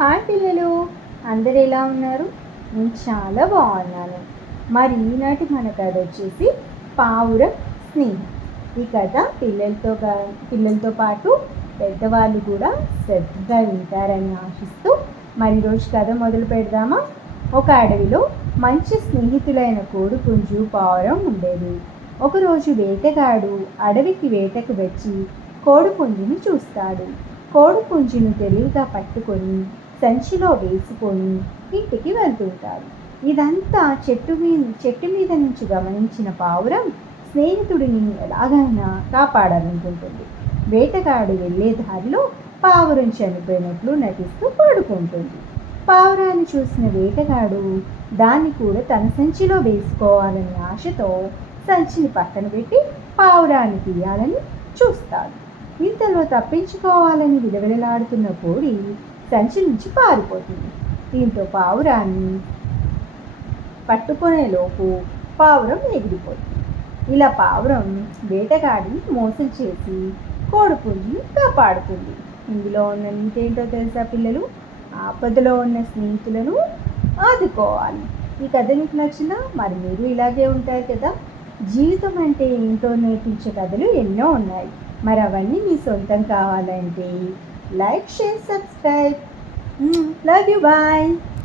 Hi పిల్లలు, అందరు ఎలా ఉన్నారు? నేను చాలా బాగున్నాను. మరి ఈనాటి మన కథ వచ్చేసి పావురం స్నేహం. ఈ కథ పిల్లలతో పాటు పెద్దవాళ్ళు కూడా శ్రద్ధగా వింటారని ఆశిస్తూ మరి రోజు కథ మొదలు పెడదామా? ఒక అడవిలో మంచి స్నేహితులైన కోడిపుంజు పావురం ఉండేది. ఒకరోజు వేటగాడు అడవికి వేటకు వచ్చి కోడిపుంజుని చూస్తాడు. కోడిపుంజును తెలివిగా పట్టుకొని సంచిలో వేసుకొని ఇంటికి వెళ్తుంటాడు. ఇదంతా చెట్టు మీద నుంచి గమనించిన పావురం స్నేహితుడిని ఎలాగైనా కాపాడాలనుకుంటుంది. వేటగాడు వెళ్ళే దారిలో పావురం చనిపోయినట్లు నటిస్తూ పడుకుంటుంది. పావురాన్ని చూసిన వేటగాడు దాన్ని కూడా తన సంచిలో వేసుకోవాలనే ఆశతో సంచిని పక్కన పెట్టి పావురాన్ని తీయాలని చూస్తాడు. ఇంతలో తప్పించుకోవాలని విలవిలలాడుతున్న కోడి సంచి నుంచి పారిపోతుంది. దీంతో పావురాన్ని పట్టుకునే లోపు పావురం ఎగిరిపోతుంది. ఇలా పావురం వేటగాడిని మోసం చేసి కోడిపుంజుని కాపాడుతుంది. ఇందులో ఉన్న నీతేంటో తెలుసా పిల్లలు? ఆపదలో ఉన్న స్నేహితులను ఆదుకోవాలి. ఈ కథ మీకు నచ్చిందా? మరి మీరు ఇలాగే ఉంటారు కదా. జీవితం అంటే ఏంటో నేర్పించే కథలు ఎన్నో ఉన్నాయి. మరి అవన్నీ మీ సొంతం కావాలంటే like, share, subscribe. Love you, bye.